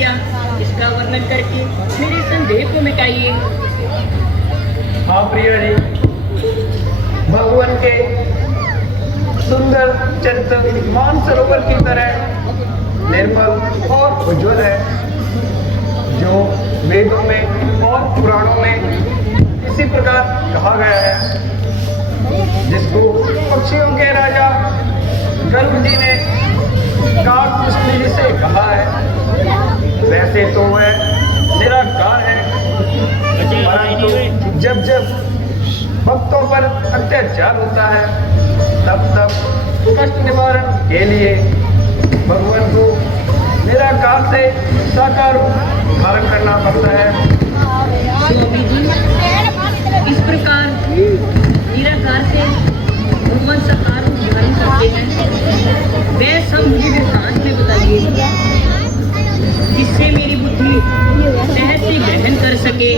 किया, इसका वर्णन करके मेरे संदेह को मिटाइए। हाँ प्रिया जी, भगवान के सुंदर चरित्र मानसरोवर की तरह निर्मल और उज्जवल है, जो वेदों में और पुराणों में इसी प्रकार कहा गया है, जिसको पक्षियों के राजा गर्भ जी ने काक जी से कहा है। वैसे तो वह निराकार है, परंतु जब जब भक्तों पर अत्याचार होता है तब तब कष्ट निवारण के लिए भगवान को निराकार से साकार रूप धारण करना पड़ता है। स्वामी जी, इस प्रकार निराकार से भगवान साकार रूप धारण करते हैं, वह सब मुझे वृत्तांत में बताइए, जिससे मेरी बुद्धि सहज से ग्रहण कर सके।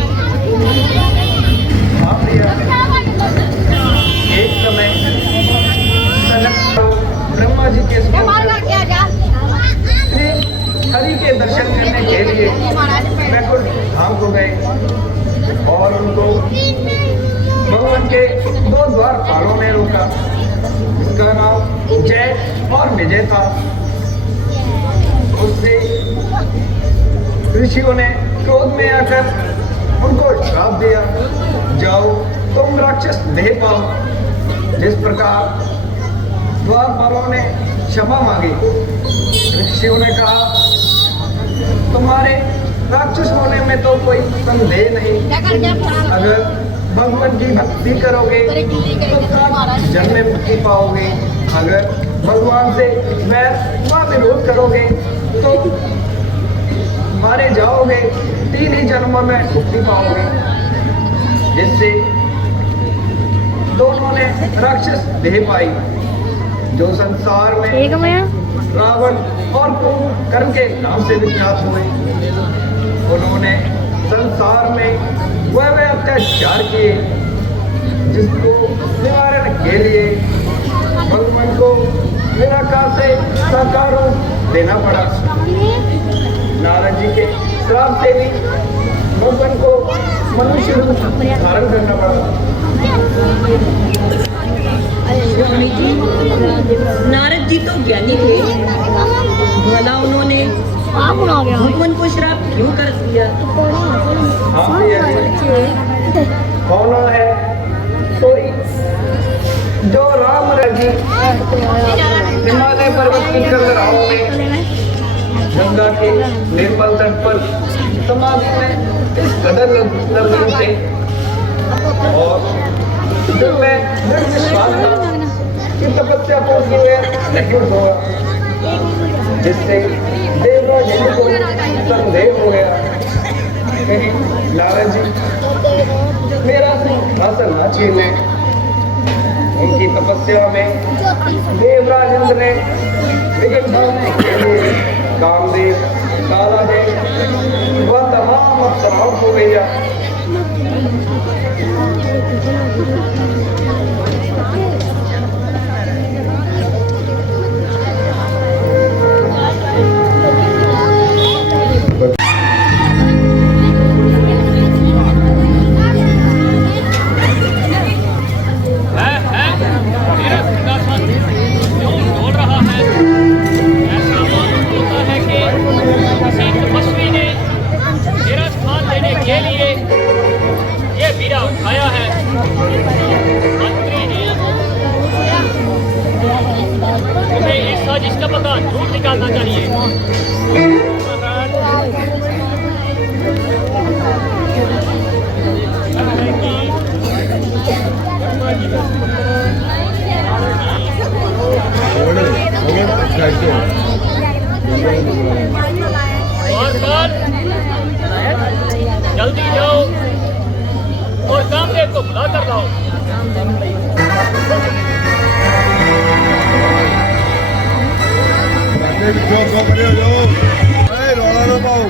एक समय ब्रह्मा जी के श्री हरि के दर्शन करने के लिए वैकुंठ धाम को गए और उनको भगवान के दो द्वारपालों ने रोका, जिसका नाम जय और विजय था। उससे ऋषियों ने क्रोध में आकर उनको श्राप दिया, जाओ तुम राक्षस देह पाओ। जिस प्रकार द्वारपालों ने क्षमा मांगी, ऋषियों ने कहा, तुम्हारे राक्षस होने में तो कोई संदेह नहीं, अगर भगवान की भक्ति करोगे तो जन्म में मुक्ति पाओगे, अगर भगवान से वैर व विरोध करोगे तो मारे जाओगे, 3 ही जन्मों में मुक्ति पाओगे। जिससे दोनों ने राक्षस देह पाई, जो संसार में रावण और कुंभकर्ण के नाम से विख्यात हुए। उन्होंने संसार में वह अत्याचार किए, जिसको निवारण के लिए भगवान को निराकार से साकार रूप देना पड़ा। नारद जी के श्राप से भी भगवान को मनुष्य रूप धारण करना पड़ा। स्वामी जी, नारद जी तो ज्ञानी थे, भला उन्होंने भगवान को श्राप क्यों कर दिया? कौन है कोई जो राम जी हिमालय पर्वत की कलराओं में गंगा के निर्मल तट पर समाधि में इस कदर लग थे, और जब मैं दृढ़ विश्वास था कि तपस्या पूर्ण हुआ, जिससे देवराज जी को संदेह हो गया, कहीं नारद जी मेरा सिंहासन न छीन लें। उनकी तपस्या में देवराज इंद्र ने विघ्न डालने के लिए कामदेव, कालादेव व तमाम अप्सराओं को भेजा। इसका पता झूठ निकालना चाहिए। और जल्दी जाओ और कामदेव को बुला कर लाओ। रोला ना पाओ।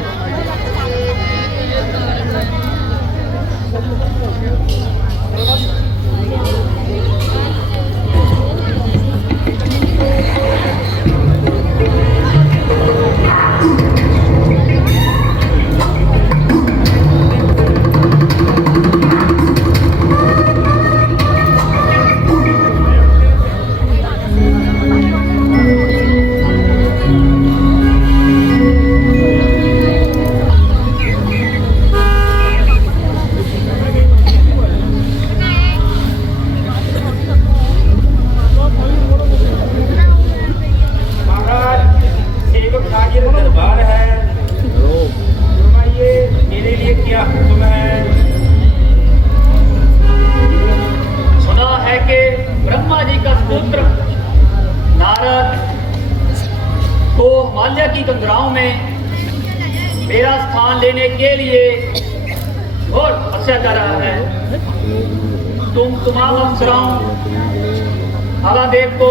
अहल्या की कंदराओं में मेरा स्थान लेने के लिए और तपस्या कर रहा है। तुम तमाम अफसराओं आला बेग को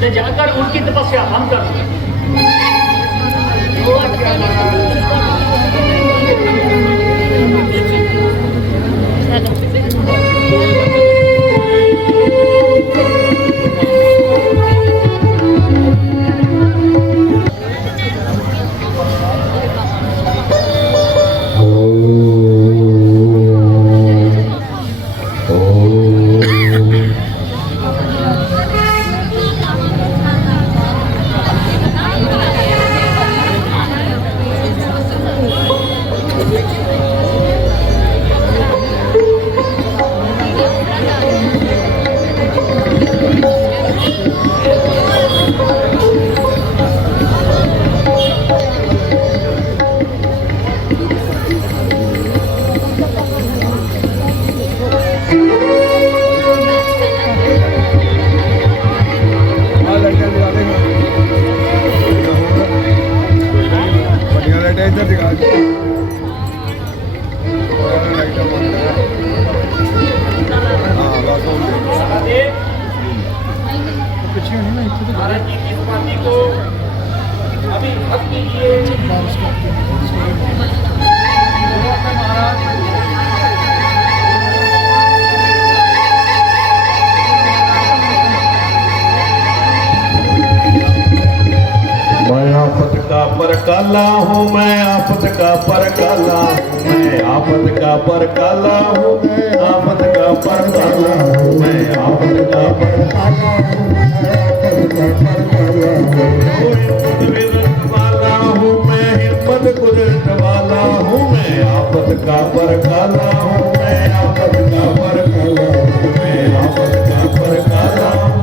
ले जाकर उनकी तपस्या हम कर भारत की इस पार्टी को अभी हक कीजिए। मैं आफत का परकाला हूँ, मैं आफत का परकाला, मैं आफत का परकाला हूँ, मैं आफत का परकाला हूँ, मैं आफत का परकाला हूँ, वाला हूँ, मैं हिम्मत कुदरत वाला हूँ, मैं आफत का परकाला हूँ, मैं आफत का परकाला हूँ, मैं आफत का परकाला हूँ।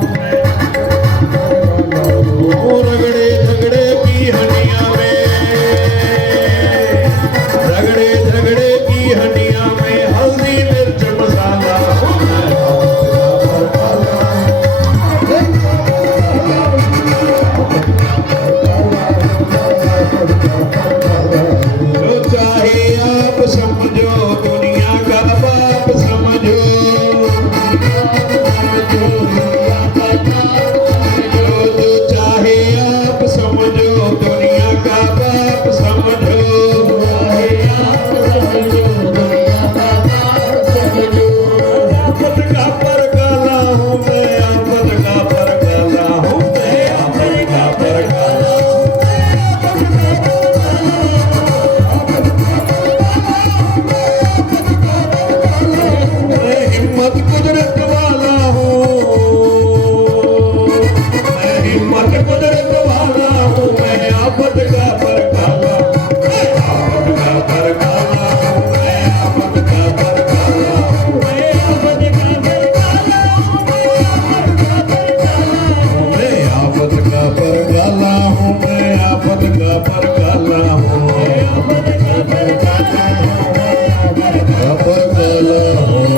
रगड़े झगड़े की हंडिया में, रगड़े झगड़े की हंडिया में हल्दी मिर्च मसाला जो चाहे आप समझो, दुनिया का बाप समझो, जो चाहे आप समझो, दुनिया का बाप समझो, आफत का परकाला हूँ, मैं आफत का परकाला हूँ, मैं आफत का परकाला हूँ। मैं हिम्मत कुदरत वाला हूँ, मैं हिम्मत कुदरत वाला हूँ, मैं आफत का परकाला हूँ, मैं आफत का परकाला हूँ, मैं आफत का परकाला हूँ, मैं आफत का परकाला हूँ, मैं आफत का परकाला हूँ, मैं आफत का परकाला हूँ, मैं आफत का परकाला हूँ, मैं आफत का परकाला हूँ।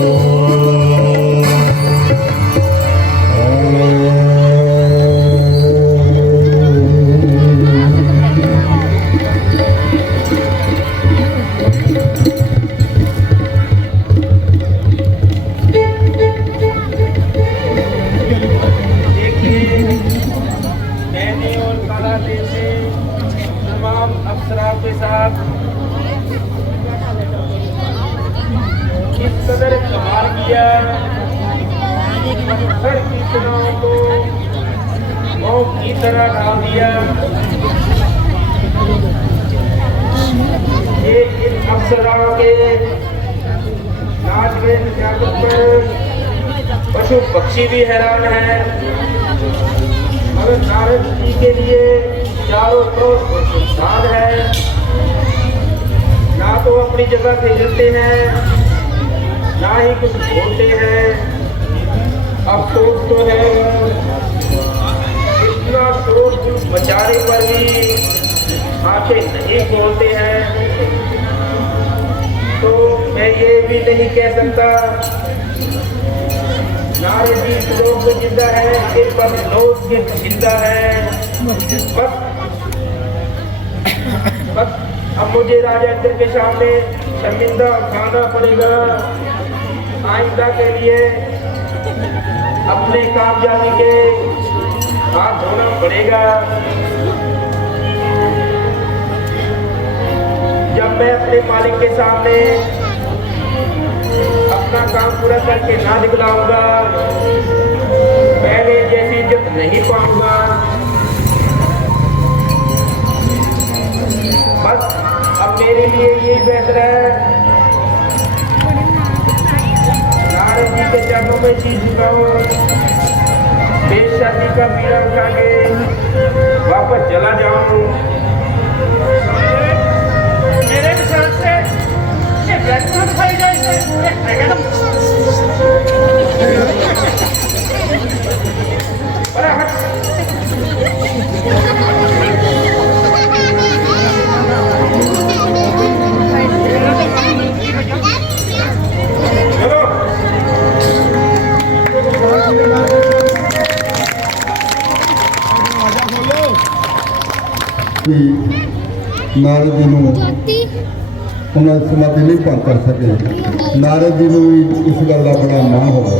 मैंने और काला से तमाम अफसरान के साथ इस कदर कमाल किया, पत्थर की तरह को मौत की तरह डाल दिया। ये इन अफसरान के नाच में निजात पर पशु पक्षी भी हैरान है। मगर नारद जी के लिए चारों तरफ सुनसान है, ना तो अपनी जगह से हिलते हैं, ना ही कुछ बोलते हैं। अफसोस तो है इतना शोर मचाने पर भी आंखें नहीं खोलते हैं। तो मैं ये भी नहीं कह सकता नारे जी लोग तो जिंदा है, ये पर लोग के जिंदा है। बस अब मुझे राजेंद्र के सामने शर्मिंदा खाना पड़ेगा। आइंदा के लिए अपने कामयाबी के हाथ धोना पड़ेगा। जब मैं अपने मालिक के सामने अपना काम पूरा करके ना दिखलाऊंगा, पहले जैसी इज्जत नहीं पाऊंगा। बस अब मेरे लिए यही बेहतर है, नारद जी के चरणों में जी झुकाऊं, बेशादी का बीड़ा उठा के वापस चला जाऊं। मेरे विचार से ये व्यक्ति दिखाई जाए एकदम कि नारद जी उन्हें समाधि नहीं भंग कर सके। नारद जी भी इस गल का बड़ा माण होगा।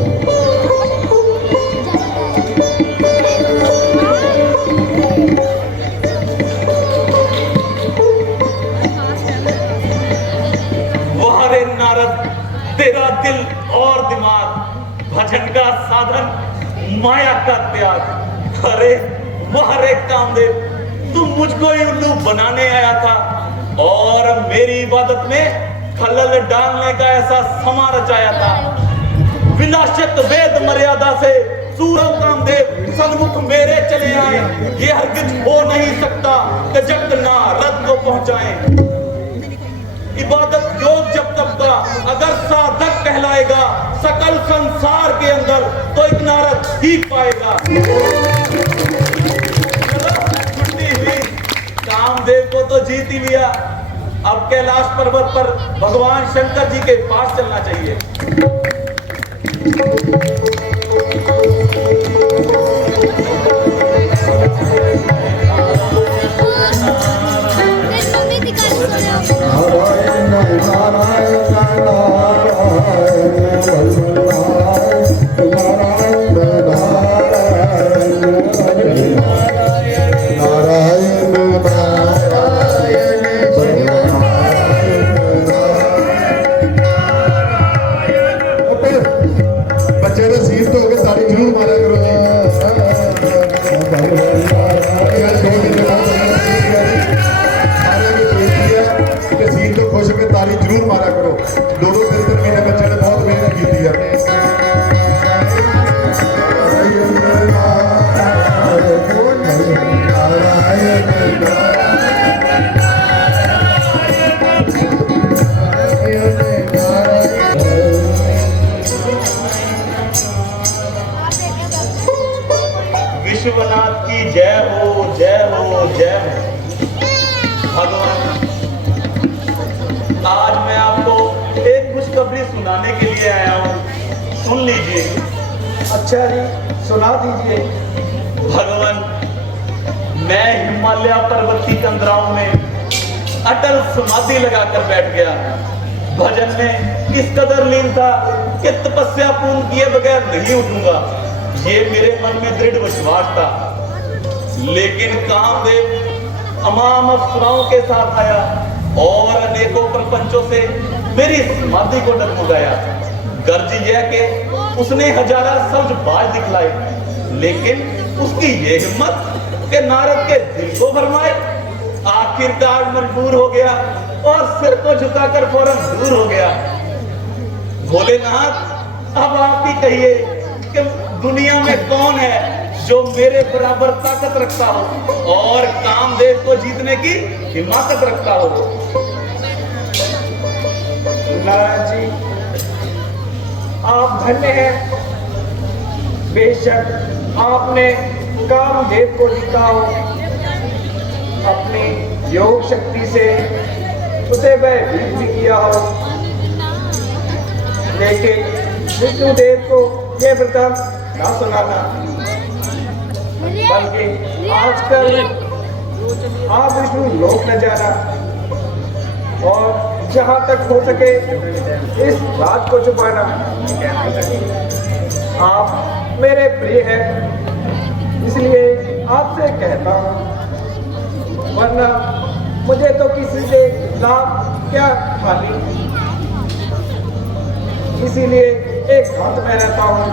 वाह रे नारद, तेरा दिल और दिमाग, भजन का साधन, माया का त्याग। अरे वाह रे कामदेव, तुम मुझको ही उल्लू बनाने आया था और मेरी इबादत में खलल डालने का ऐसा समा रचाया था। विनाशक वेद मर्यादा से सूरज कामदेव सन्मुख मेरे चले आए। ये हरगिज हो नहीं सकता कि जब तक नारद को पहुंचाए। इबादत योग जब तक का अगर साधक कहलाएगा सकल संसार के अंदर, तो एक नारद ही पाएगा। कामदेव को तो जीत ही लिया, अब कैलाश पर्वत पर भगवान शंकर जी के पास चलना चाहिए। ताली जरूर मारा करो। 2-3 महीने बच्चे ने बहुत मेहनत की है। विश्वनाथ की जय हो, जय हो, जय हो। भगवान, आज मैं आपको एक खुशखबरी सुनाने के लिए आया हूँ, सुन लीजिए। अच्छा जी, सुना दीजिए। भगवान, मैं हिमालय पर्वतीय कंदराओं में अटल समाधि लगाकर बैठ गया। भजन में इस कदर लीन था कि तपस्या पूर्ण किए बगैर नहीं उठूंगा, ये मेरे मन में दृढ़ विश्वास था। लेकिन कामदेव तमाम अप्सराओं के साथ आया और अनेकों प्रपंचों से मेरी समाधि को डगमगाया। गर्ज यह कि उसने हजारा सब्ज बाज दिखलाए, लेकिन उसकी ये हिम्मत कि नारद के दिल को भरमाए। आखिरकार मजबूर हो गया और सिर को झुकाकर फौरन दूर हो गया। भोलेनाथ, अब आप ही कहिए कि दुनिया में कौन है जो मेरे बराबर ताकत रखता हो और कामदेव को जीतने की हिम्मत रखता हो। नारायण जी, आप धन्य हैं। बेशक आपने कामदेव को जीता हो, अपनी योग शक्ति से उसे भयभीत भी किया हो, लेकिन विष्णुदेव को ये वृतांत ना सुनाना, बल्कि आजकल आप विष्णु लोक न जाना और जहाँ तक हो सके इस बात को छुपाना। आप मेरे प्रिय हैं, इसलिए आपसे कहता हूँ, वरना मुझे तो किसी से लाभ क्या हानि। इसीलिए एक हाथ में रहता हूँ।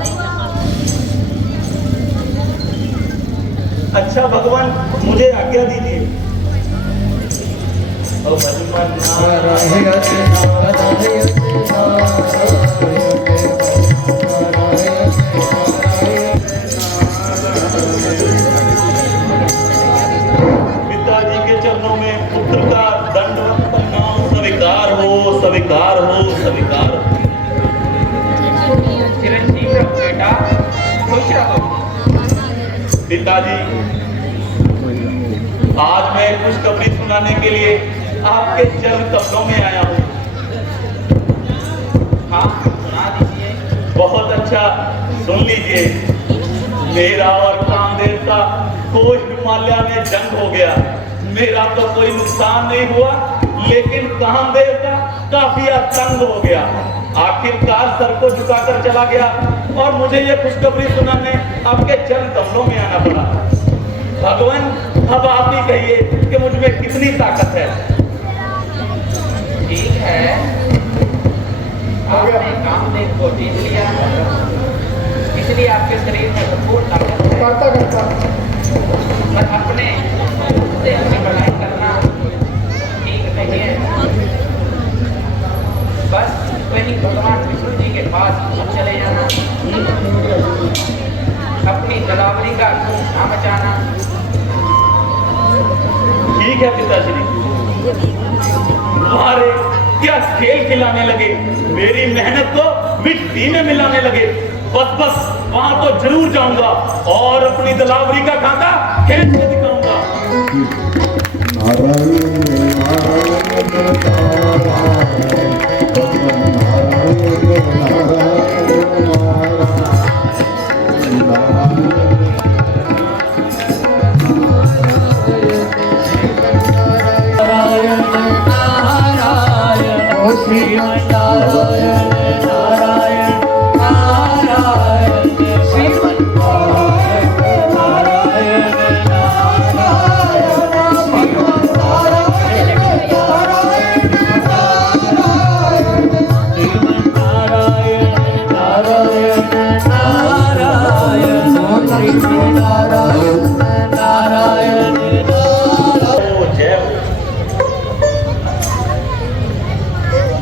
अच्छा भगवान, मुझे आज्ञा दीजिए। पिताजी के चरणों में पुत्र का दंडवत प्रणाम। स्वीकार हो, स्वीकार हो, स्वीकार हो। चिरंजीव रहो बेटा, खुश रहो। पिताजी, आज मैं खुशखबरी सुनाने के लिए आपके चरण कमलों में आया हूँ। हाँ, सुना दीजिए। बहुत अच्छा, सुन लीजिए। मेरा और कामदेव का कोई हिमालय में जंग हो गया। मेरा तो कोई नुकसान नहीं हुआ, लेकिन कामदेव का काफी तंग हो गया। आखिरकार सर को झुकाकर चला गया और मुझे ये खुशखबरी सुनाने आपके चरण कमलों में आना पड़ा। भगवान, अब आप ही कहिए कि मुझ में कितनी ताकत है। ठीक है, आपने कामदेव को जीत लिया, इसलिए आपके शरीर में भरपूर ताकत है। पर अपने से अपनी बढ़ाई करना ठीक नहीं है। बस वही भगवान विष्णु जी के पास चले जाना, अपनी जलावरी का ना मचाना। ठीक है पिताश्री। तुम्हारे क्या खेल खिलाने लगे, मेरी मेहनत को मिट्टी में मिलाने लगे। बस बस वहां तो जरूर जाऊंगा और अपनी दलावरी का खाका खेल के दिखाऊंगा।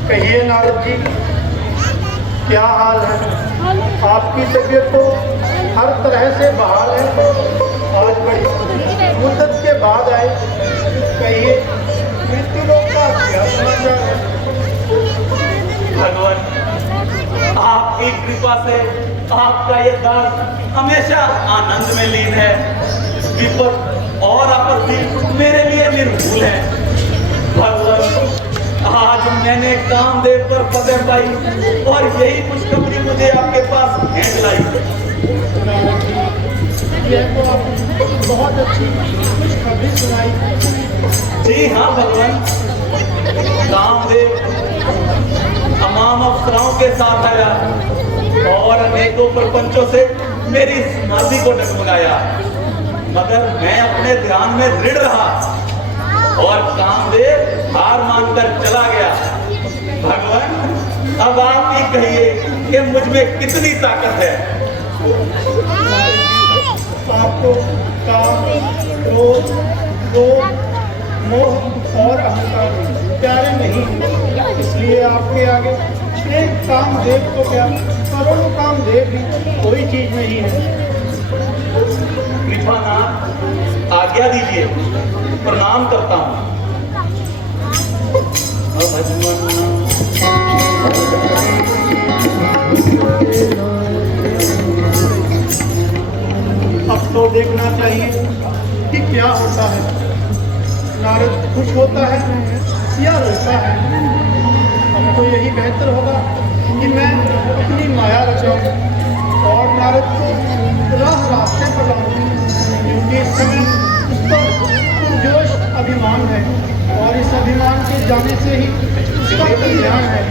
कहिए नारद जी, क्या हाल है? आपकी तबीयत तो हर तरह से बहाल है। आज बड़ी मुद्दत के बाद आए, कहिए मृत्यु लोक का क्या समाचार है? भगवान, आपकी कृपा से आपका ये दास हमेशा आनंद में लीन है। विपद और आपत्ति मेरे लिए निर्भूल है। भगवान, आज मैंने कामदेव पर फतेह पाई और यही खुशखबरी मुझे आपके पास भेज लाई। यह तो आपने बहुत अच्छी खुशखबरी सुनाई। जी हाँ भगवान, कामदेव तमाम अप्सराओं के साथ आया और अनेकों प्रपंचों से मेरी समाधि को डगमगाया, मगर मैं अपने ध्यान में दृढ़ रहा और कामदेव हार मानकर चला गया। भगवान, अब आप ही कहिए कि मुझ में कितनी ताकत है। आपको काम, क्रोध, लोभ, मोह और अहंकार प्यारे नहीं, इसलिए आपके आगे एक कामदेव तो क्या, करोड़ों कामदेव भी कोई चीज नहीं है। कृपानाथ, आज्ञा दीजिए, प्रणाम करता हूँ। अब तो देखना चाहिए कि क्या होता है। नारद खुश होता है या रोता है। अब तो यही बेहतर होगा कि मैं अपनी माया रचाऊं नारद को राह रास्ते पर लाऊंगी, क्योंकि इस समय उस पर पुरजोश अभिमान है और इस अभिमान के जाने से ही उसका कल्याण है।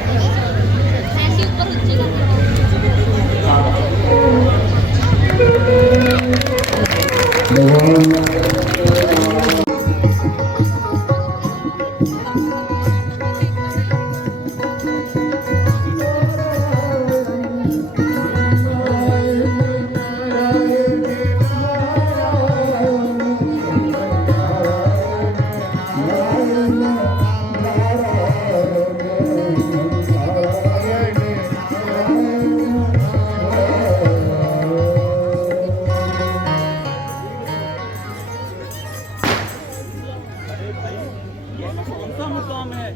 कौन सा मुकाम है?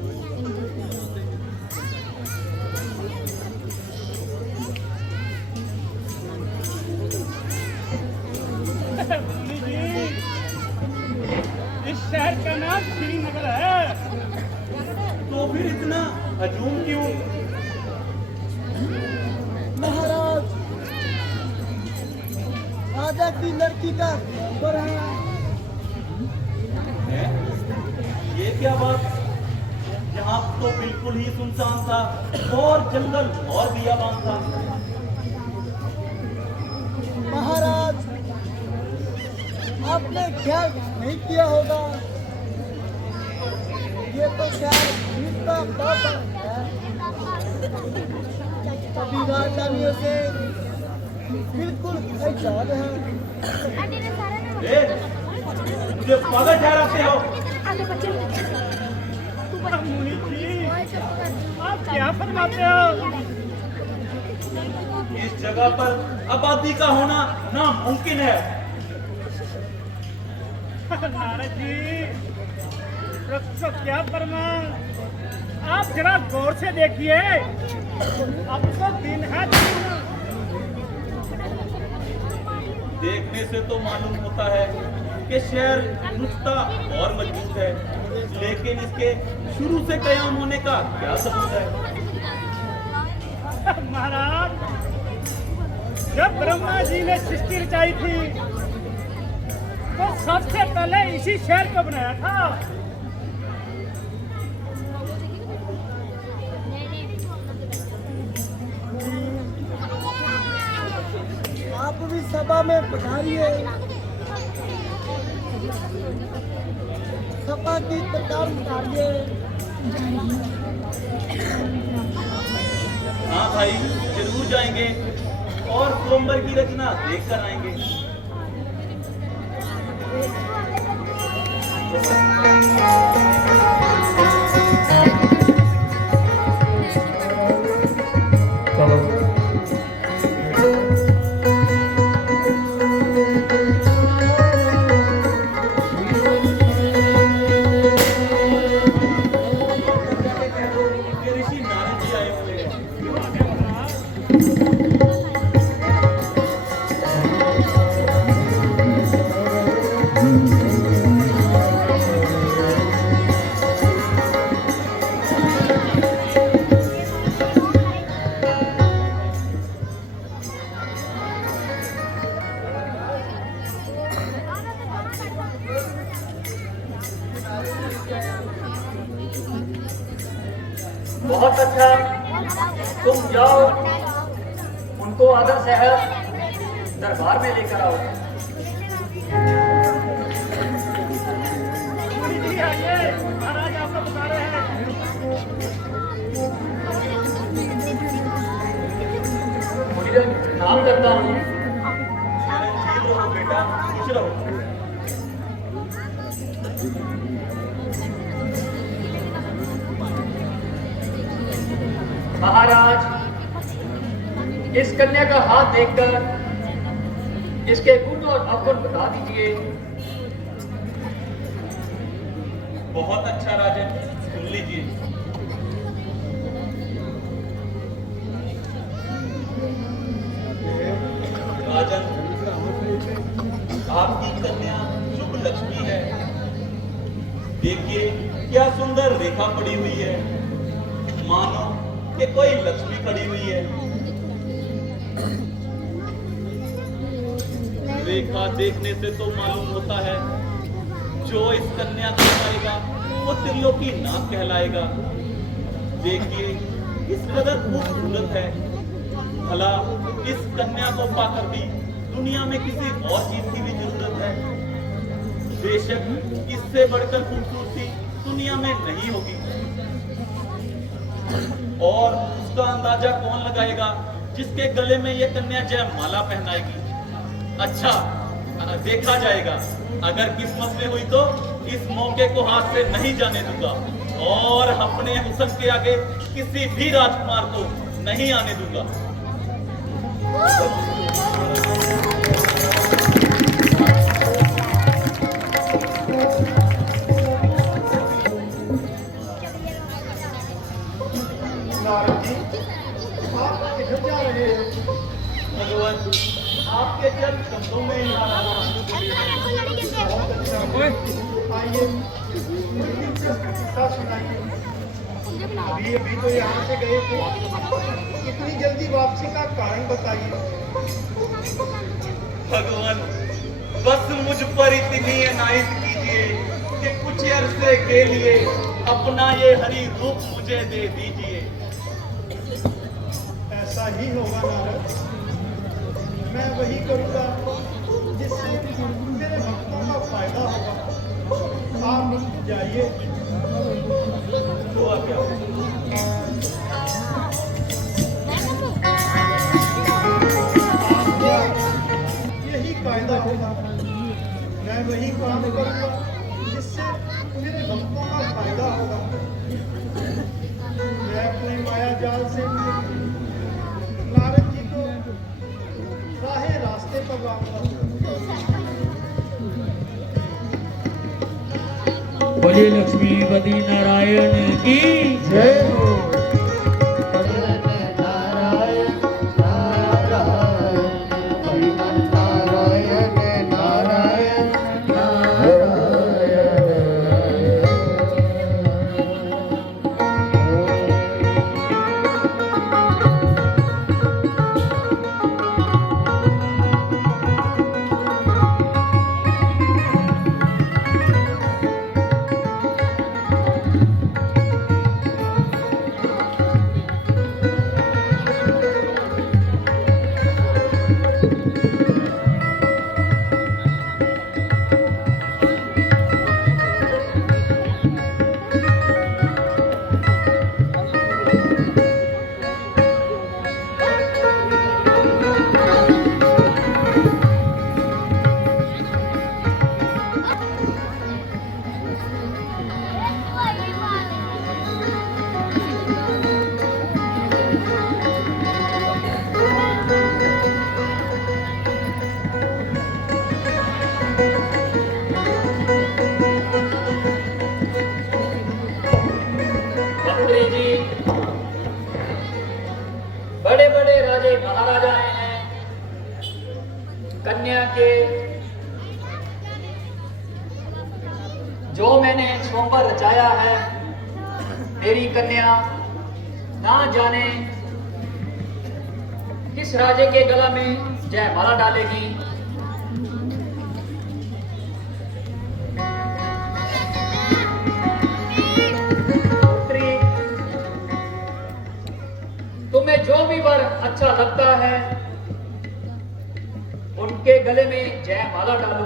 इस शहर का नाम श्रीनगर है। तो फिर इतना हजूम क्यों? महाराज, राजा की लड़की का खबर है। ये क्या बात? यहाँ तो बिल्कुल ही सुनसान था और जंगल और बियाबान था। महाराज, आपने ख्याल नहीं किया होगा, ये तो शहर का बाबा है। सभी राजधानियों से बिल्कुल आजाद है। मुझे पागल ठहराते हो? मुनि जी, आप क्या फरमाते हो? इस जगह पर आबादी का होना नामुमकिन है। नारद जी, तो क्या फरमान? आप जरा गौर से देखिए, अब तो दिन है। देखने से तो मालूम होता है कि शहर नुक्ता और मजबूत है, लेकिन इसके शुरू से कयाम होने का क्या सबूत है? महाराज, जब ब्रह्मा जी ने सृष्टि रचाई थी तो सबसे पहले इसी शहर को बनाया था। आप भी सभा में पधारिए। सभा की कतार उतारिए। हाँ भाई, जरूर जाएंगे और स्वयंवर की रचना देख कर आएंगे। ये ऋषि नारद जी आए हुए हैं। बहुत अच्छा, तुम जाओ, उनको आदर शहर दरबार में लेकर आओ। महाराज आपको बुला रहे हैं। नाम करता हूँ। ठीक रहो बेटा, खुश रहो। महाराज, इस कन्या का हाथ देखकर इसके गुण और अवगुण बता दीजिए। बहुत अच्छा राजन, सुन लीजिए। राजन, आपकी कन्या शुभ लक्ष्मी है। देखिए क्या सुंदर रेखा पड़ी हुई है, मानो कि कोई लक्ष्मी खड़ी हुई है। देखा देखने से तो मालूम होता है जो इस कन्या को पाएगा वो त्रिलोकी नाथ कहलाएगा। देखिए इस कदर खूबसूरत है, भला इस कन्या को पाकर भी दुनिया में किसी और चीज की भी जरूरत है? बेशक इससे बढ़कर खूबसूरती दुनिया में नहीं होगी। और उसका अंदाजा कौन लगाएगा जिसके गले में ये कन्या जयमाला पहनाएगी? अच्छा देखा जाएगा, अगर किस्मत में हुई तो इस मौके को हाथ से नहीं जाने दूंगा और अपने हुस्न के आगे किसी भी राजकुमार को नहीं आने दूंगा। नारद जी, आप किधर जा रहे हैं? भगवान आपके चरण कमलों में ही आ रहा हूं। बहुत अच्छा। आइए मुझे किस्सा सुनाइए। अभी तो यहाँ से गए थे, इतनी जल्दी वापसी का कारण बताइए। भगवान बस मुझ पर इतनी अनायत कीजिए कि कुछ अरसे के लिए अपना ये हरि रूप मुझे दे दीजिए। ऐसा ही होगा नारद, मैं वही करूँगा जिससे मेरे भक्तों का फायदा होगा। आप जाइए। हुआ क्या? यही फायदा होगा, मैं वही काम करूँगा जिससे मेरे भक्तों का फायदा होगा। मैं अपने माया जाल से नारद जी को राहे रास्ते पर लाऊंगा। बोलिए लक्ष्मीपति नारायण की जय। बड़े बड़े राजे महाराजा हैं, कन्या के जो मैंने स्वयंवर रचाया है, मेरी कन्या ना जाने किस राजे के गला में जयमाला डालेगी। तुम्हें जो भी वर अच्छा लगता है उनके गले में जयमाला डालो।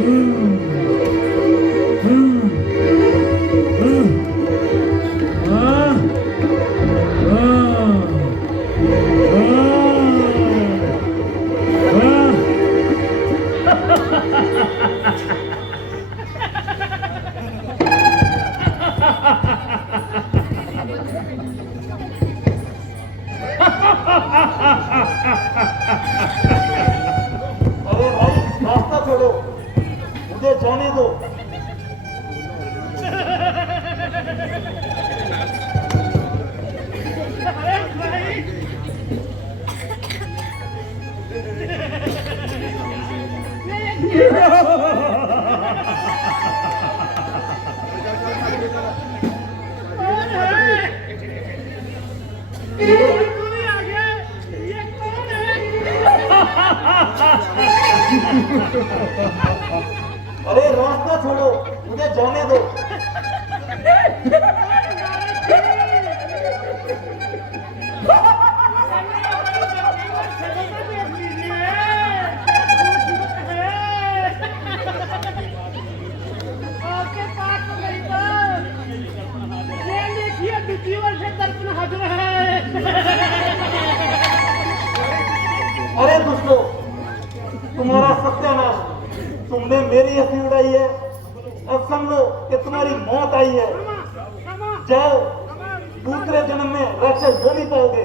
अरे भाई रास्ता छोड़ो, मुझे जाने दो। अरे रास्ता छोड़ो, मुझे जाने दो। अरे दुष्टों, तुम्हारा सत्यानाश, तुमने मेरी हंसी उड़ाई है। अब समझो कि तुम्हारी मौत आई है। जाओ, दूसरे जन्म में राक्षस हो नहीं पाओगे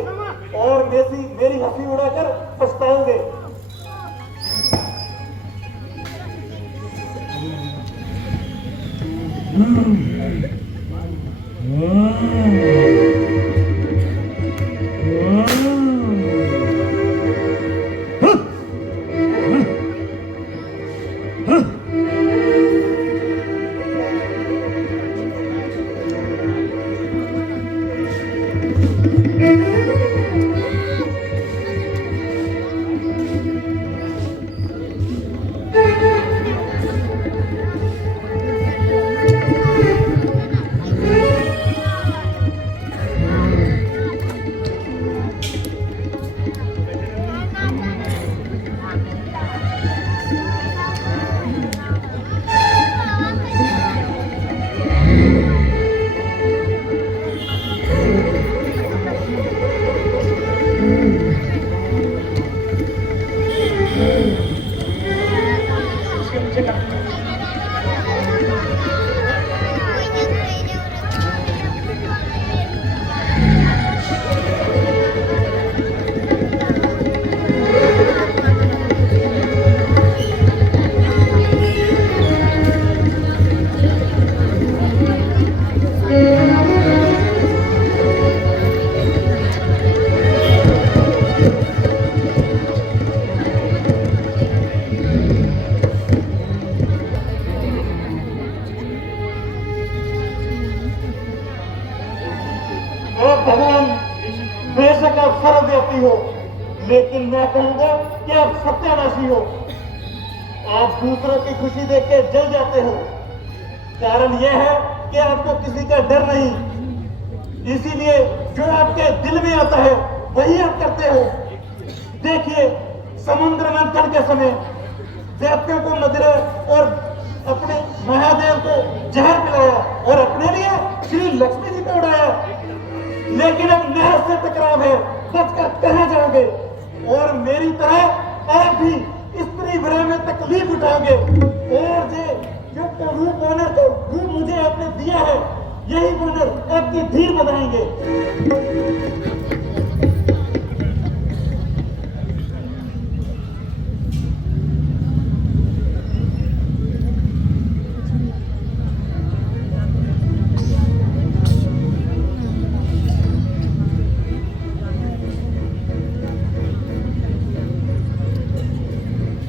और मेरी हंसी उड़ाकर पछताओगे। भगवान, बेशक आप सर्वव्यापी हो, लेकिन मैं कहूंगा कि आप सत्यानाशी हो। आप दूसरों की खुशी देख के जल जाते हो। कारण यह है कि आपको किसी का डर नहीं, इसीलिए जो आपके दिल में आता है वही आप करते हो। देखिए, समुद्र मंथन के समय दैत्यों को मदिरा और अपने महादेव को जहर पिलाया और अपने लिए श्री लक्ष्मी जी को उड़ाया। लेकिन अब नहर से टकराव है, बचकर कहाँ जाओगे? और मेरी तरह आप भी स्त्री भ्रय में तकलीफ उठाओगे। और जो रूप ऑनर को रूप मुझे आपने दिया है, यही ऑनर आपकी धीर बनाएंगे।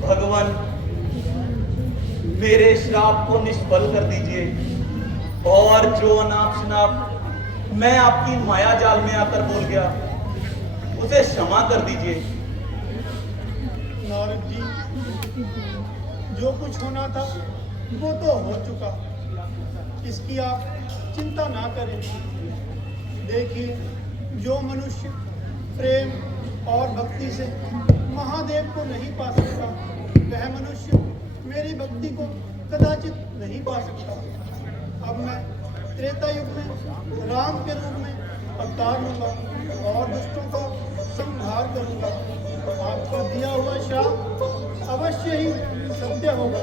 भगवान, मेरे श्राप को निष्फल कर दीजिए और जो अनाप शनाप मैं आपकी माया जाल में आकर बोल गया, उसे क्षमा कर दीजिए। नारद जी, जो कुछ होना था वो तो हो चुका, इसकी आप चिंता ना करें। देखिए, जो मनुष्य प्रेम और भक्ति से महादेव को नहीं पा सकता, वह मनुष्य मेरी भक्ति को कदाचित नहीं पा सकता। अब मैं त्रेता युग में राम के रूप में अवतार लूंगा और दुष्टों का संहार करूंगा। आपका दिया हुआ शाप अवश्य ही सत्य होगा।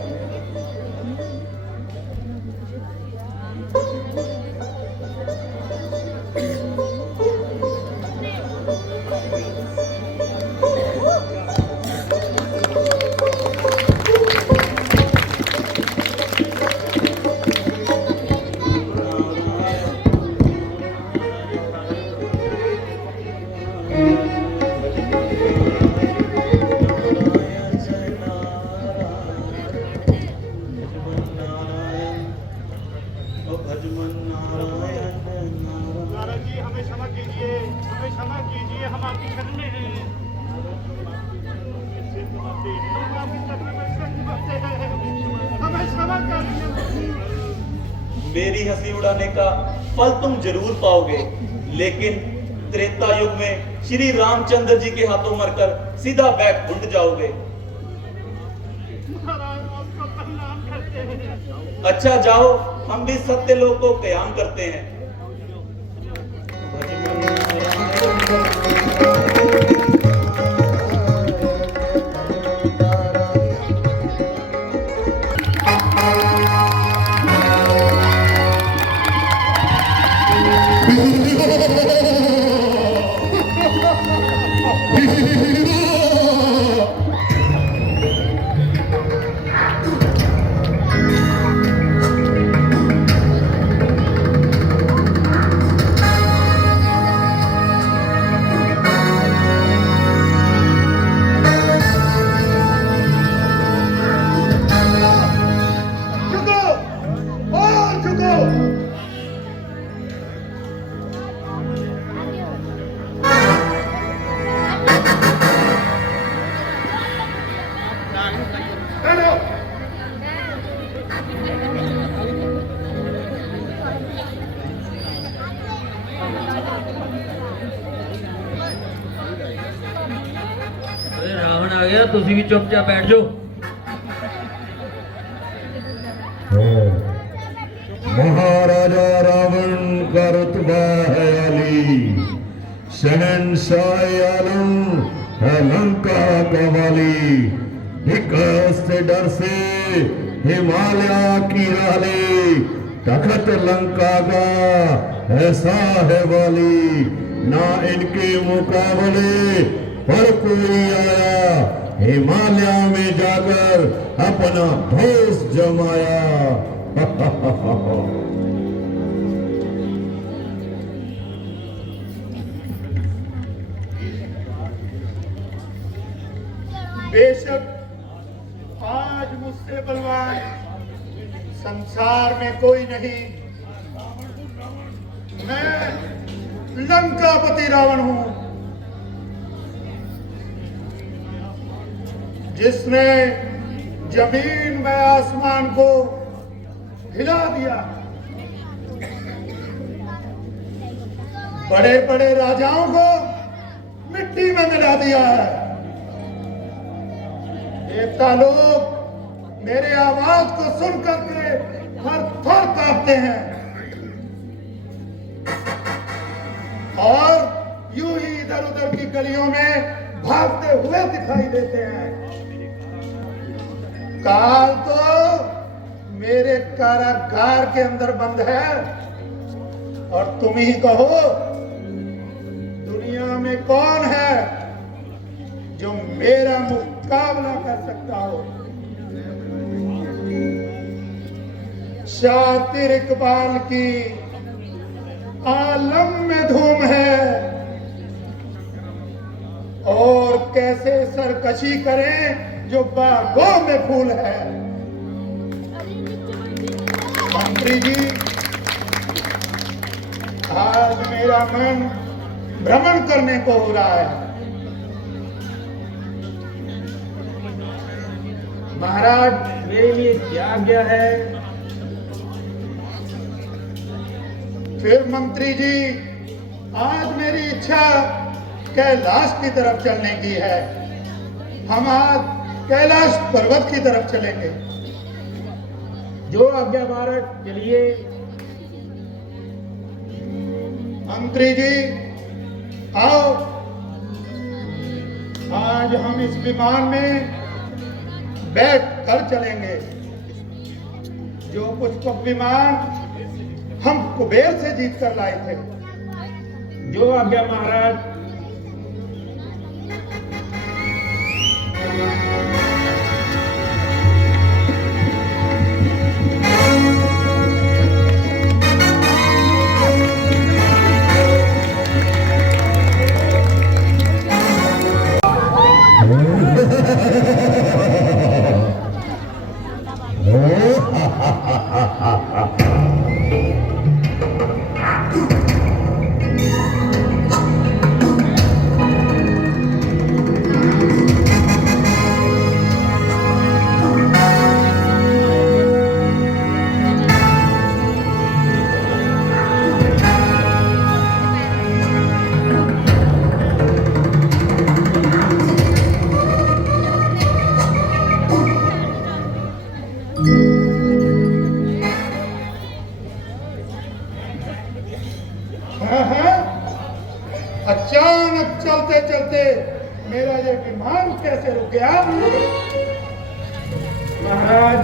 नारद जी हमें क्षमा कीजिए, हमें क्षमा कीजिए, हम आपकी शरण में हैं। हमें क्षमा कर मेरी हंसी उड़ाने का फल तुम जरूर पाओगे, लेकिन त्रेता युग में श्री रामचंद्र जी के हाथों मरकर सीधा बैकुंठ जाओगे। आपका प्रणाम करते हैं। अच्छा जाओ, हम भी सत्य लोक को कयाम करते हैं। रावण आ गया, तुसी भी चुपचाप बैठ जाओ। महाराजा रावण का रुतबा है अली, शहंशाह आलम है लंका का वाली। विकास से डर से हिमालय की राली, तखत लंका का ऐसा है वाली। ना इनके मुकाबले पर कोई आया, हिमालय में जाकर अपना भोज जमाया। बेशक आज मुझसे बलवान संसार में कोई नहीं। मैं लंकापति रावण हूं, जिसने जमीन में आसमान को हिला दिया, बड़े बड़े राजाओं को मिट्टी में मिला दिया है। देवता लोग मेरे आवाज को सुन करके थर थर कांपते हैं और यूं ही इधर उधर की गलियों में भागते हुए दिखाई देते हैं। काल तो मेरे कारागार के अंदर बंद है और तुम ही कहो, दुनिया में कौन है जो मेरा मुकाबला कर सकता हो। शातिर इकबाल की आलम में धूम है और कैसे सरकशी करें जो बागों में फूल है। मंत्री जी, आज मेरा मन भ्रमण करने को हो रहा है। महाराज, मेरे लिए क्या आज्ञा है? फिर मंत्री जी, आज मेरी इच्छा कैलाश की तरफ चलने की है। हम आज कैलाश पर्वत की तरफ चलेंगे। जो आज्ञा महाराज। चलिए मंत्री जी आओ, आज हम इस विमान में बैठ कर चलेंगे। जो पुष्पक विमान हम कुबेर से जीत कर लाए थे। जो आज्ञा महाराज। अचानक चलते चलते मेरा ये विमान कैसे रुक गया? महाराज,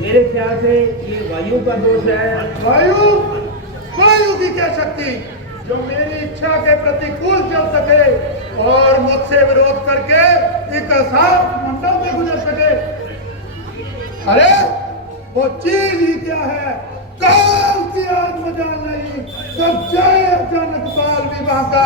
मेरे ख्याल से ये वायु का दोष है। वायु? वायु की क्या शक्ति जो मेरी इच्छा के प्रतिकूल चल सके और मुझसे विरोध करके एक असाध मंडल में गुजर सके? अरे वो चीज ही क्या है? काल की आत्मजान नहीं, तब जय अचानक बाल विवाह का,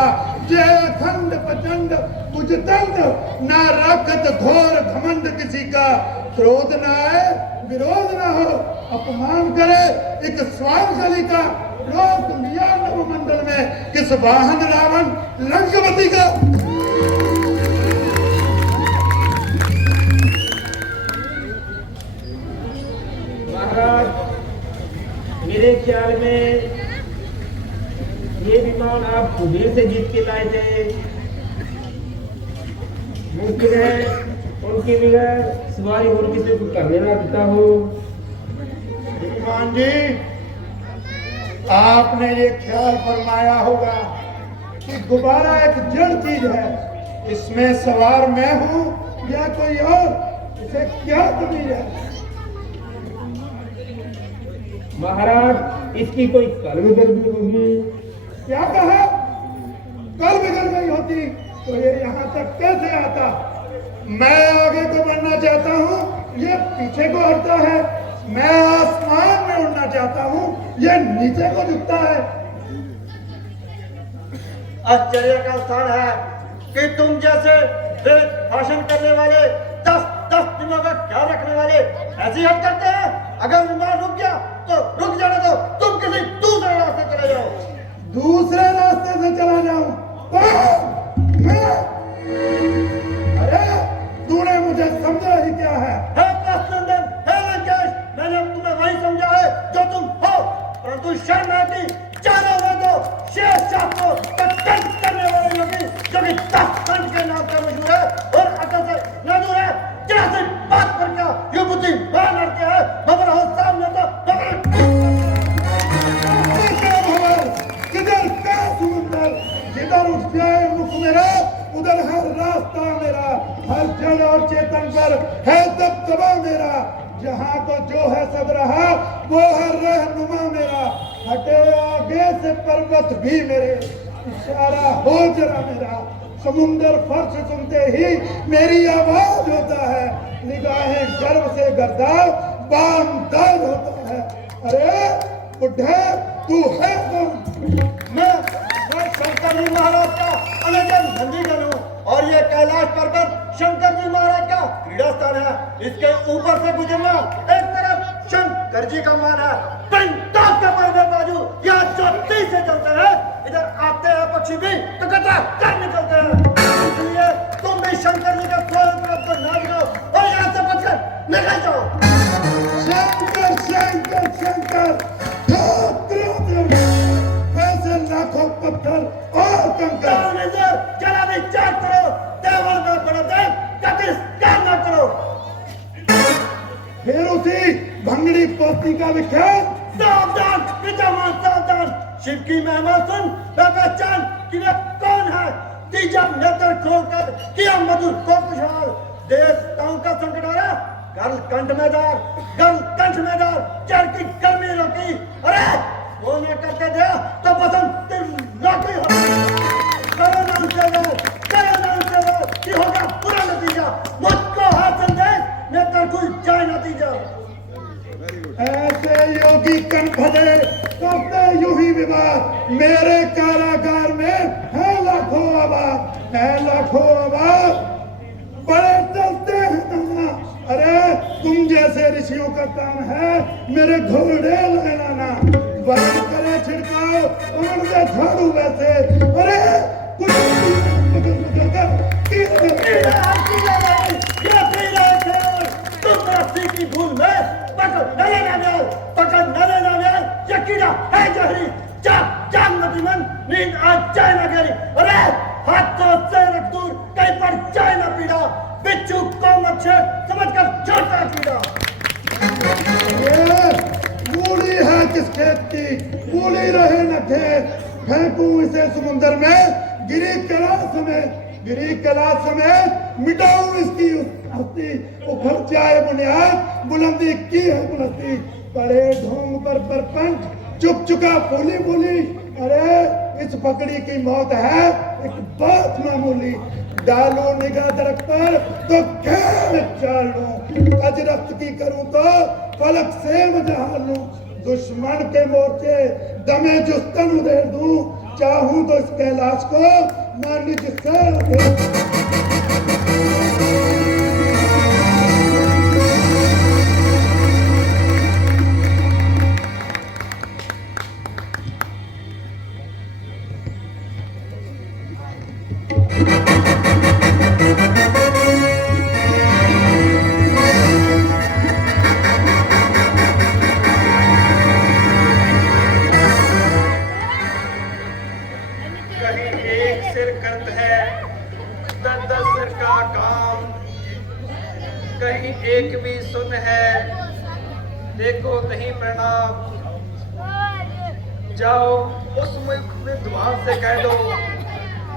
जय अखंड प्रचंड उजतंड, ना रखत घोर घमंड किसी का, क्रोध ना आए विरोध ना हो, अपमान करे एक स्वार्थशाली का, रोक लिया नवमंडल में किस वाहन रावण लंकवती का। महाराज, मेरे ख्याल में ये विमान आप कुबेर से जीत के लाए थे। मुमकिन है उनके बगैर सवारी और किसी को करने ना देता हो। विमान जी, आपने ये ख्याल फरमाया होगा कि गुब्बारा एक जड़ चीज है, इसमें सवार मैं हूं या कोई और, इसे क्या तमीज है? महाराज, इसकी कोई कल गड़बड़ी होगी। क्या कहा? कल बिगड़ गई होती तो ये यहाँ तक कैसे आता? मैं आगे को बढ़ना चाहता हूँ, ये पीछे को हटता है। मैं आसमान में उड़ना चाहता हूँ, ये नीचे को झुकता है। आश्चर्य का स्थान है कि तुम जैसे वेद भाषण करने वाले 10 दिनों का ख्याल रखने वाले ऐसी हट करते हैं। अगर विमान रुक गया तो रुक जाने दो, तुम किसी दूसरे रास्ते चले जाओ। दूसरे रास्ते से चला जाऊं? मैं? अरे तूने मुझे समझा ही क्या है? हे कास्टनंदन, हे लंकेश, मैंने तुम्हें वही समझा है जो तुम हो, परंतु शर्म आती चारों वेदों शेष शास्त्रों का कंठ करने वाले योगी जो कि 10 कंठ के नाम से मशहूर है और अकल से न दूर है। जरा सी बात पर क्या ये बुद्धि बाहर लड़के है, मगर हो सामने तो किधर का समुंदर, जिधर उठ जाए मुख मेरा उधर हर रास्ता मेरा, हर जड़ और चेतन पर है दबदबा मेरा। जहाँ को जो है सब रहा वो है रहनुमा मेरा। हटे आगे से पर्वत भी मेरे, इशारा हो जरा मेरा। समुंदर फर्श सुनते ही मेरी आवाज होता है, निगाहें गर्व से गर्दार बामदार होता है। अरे बुढ़े तू है कौन? मैं शंकर जी महाराज का अनजन धंधीगण हूँ और ये कैलाश पर्वत शंकर जी महाराज का क्रीड़ा स्थान है। इसके ऊपर से गुजरना एक तरफ शंकर जी का मान है, 50 के पर्वत बाजू यहाँ 34 से चलते हैं। इधर आते हैं पक्षी भी तो कटा कर निकलते हैं। इसलिए तुम भी शंकर जी के तरफ को ना गिरो और यहाँ से बचकर निकल जाओ। शंकर शंकर शंकर ऐसे लाखों पत्थर और कंकर। चला विचार करो, देवल में बड़ा देव का तिरस्कार न करो। फिर उस पोती का विख्यात। सावधान विद्यमान सावधान, शिव की महिमा सुन व पहचान कि वे कौन है। तीजा नेत्र खोलकर किया मधुर को खुशहाल, देवताओं का संकट आया गर्ल कंठ में दार, गर्ल कंठ में दार, चढ़ की गर्मी रोकी। अरे वो न करके दिया तो बसंत नौकरी हो। करो नाम से वो, करो नाम से वो कि होगा बुरा नतीजा। मुझको हाथ संदेश नेत्र खुल जाए नतीजा। ऐसे योगी कण भजे करते यूं ही विवाद, मेरे कारागार में है लाखों आबाद, है लाखों आबाद। बड़े डरते हैं नाना, अरे तुम जैसे ऋषियों का काम है मेरे घोड़े लाना। बल करे छिड़काओ उड़ दे झाड़ू वैसे, अरे कुछ तुम रास्ते की भूल में पकड़ न लेना, पकड़ न लेना, ये कीड़ा है जहरी। जाग जाग मतिमन, नींद आज जाए न गहरी। अरे हाथों से रख दूर कहीं पर जाए न पीड़ा, बिच्छू को मच्छर समझकर छोटा कीड़ा। मूली है किस खेत की, मूली रहे न खेत, फेंकूं इसे समुंदर में गिरी कैलाश में, गिरी कैलाश में मिटाऊं इसकी हस्ती। उखड़ जाए बुनियाद बुलंदी की है बुलंदी, पड़े ढोंग पर परपंच चुप चुका फूली फूली। अरे इस पकड़ी की मौत है एक बात मामूली, डालो निगाह दरख्त पर तो खेल चाल लूं, अजरफ्त की करूं तो फलक से मजहार लूं। दुश्मन के मोर्चे दमे जुस्तन उधेड़ दूं, चाहूं तो इस कैलाश को मैं निज से कहीं एक भी सुन है, देखो नहीं प्रणाम। जाओ उस विद्वान से कह दो,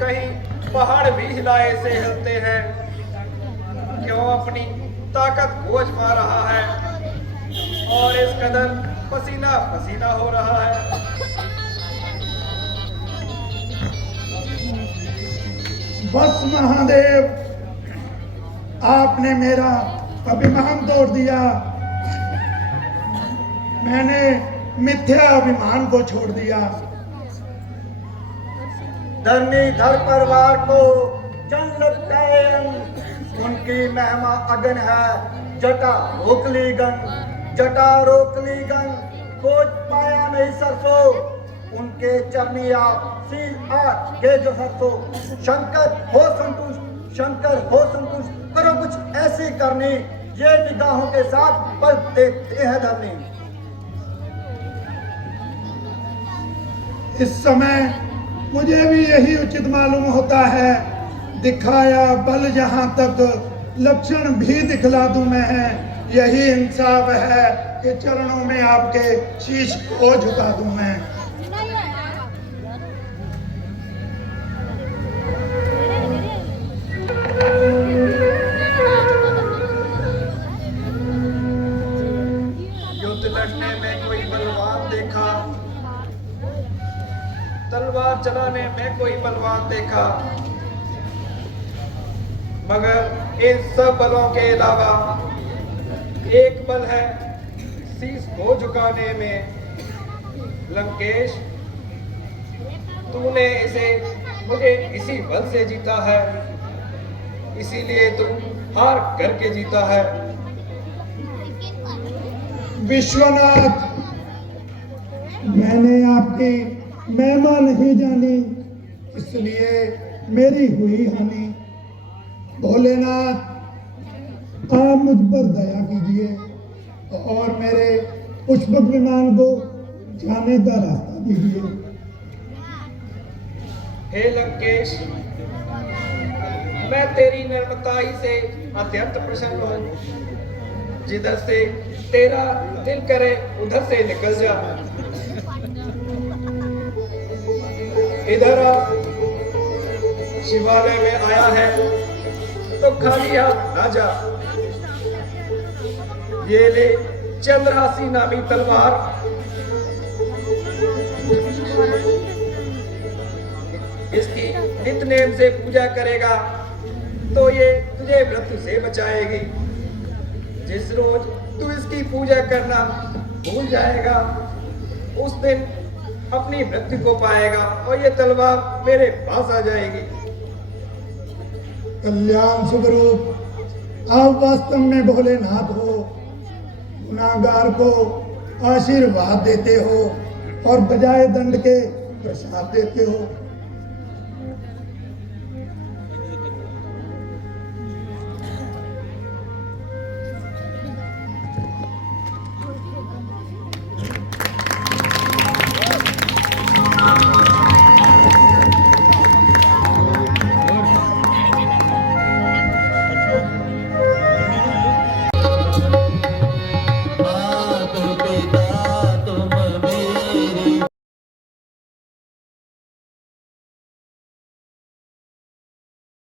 कहीं पहाड़ भी हिलाए से हिलते हैं। क्यों अपनी ताकत खोज पा रहा है और इस कदर पसीना पसीना हो रहा है। बस महादेव, आपने मेरा अभिमान तोड़ दिया, मैंने मिथ्या अभिमान को छोड़ दिया। धरनी धर परिवार को जन लगता है, उनकी महिमा अगन है। जटा रोक ली गन, जटा रोक ली गन, खोज पाया नहीं सरसों, उनके चरनिया सील आठ के जो सरसों। शंकर हो संतुष्ट, शंकर हो संतुष्ट, करो कुछ ऐसी करनी, ये निगाहों के साथ पल देखते हैं धरनी। इस समय मुझे भी यही उचित मालूम होता है, दिखाया बल जहां तक लक्षण भी दिखला दूं मैं। यही इंसाफ है कि चरणों में आपके शीश को झुका दूं मैं। तलवार चलाने में कोई बलवान देखा, मगर इन सब बलों के अलावा एक बल है शीश को झुकाने में। लंकेश, तूने मुझे इसी बल से जीता है, इसीलिए तू हार करके जीता है। विश्वनाथ, मैंने आपकी महिमा नहीं जानी, इसलिए मेरी हुई हानि। भोलेनाथ, आप मुझ पर दया कीजिए और मेरे पुष्पक विमान को जाने का रास्ता दीजिए। हे लंकेश, मैं तेरी निर्मताई से अत्यंत प्रसन्न हूँ। जिधर से तेरा दिल करे उधर से निकल जा। इधर आ, शिवालय में आया है तो खाली हाथ ना जा। ये ले चंद्रहासी नामी तलवार, इसकी नित्यनेम से पूजा करेगा तो ये तुझे मृत्यु से बचाएगी। जिस रोज तू इसकी पूजा करना भूल जाएगा उस दिन अपनी मृत्यु को पाएगा और ये तलवार मेरे पास आ जाएगी। कल्याण स्वरूप, आप वास्तव में भोलेनाथ हो, गुनाहगार को आशीर्वाद देते हो और बजाय दंड के प्रसाद देते हो।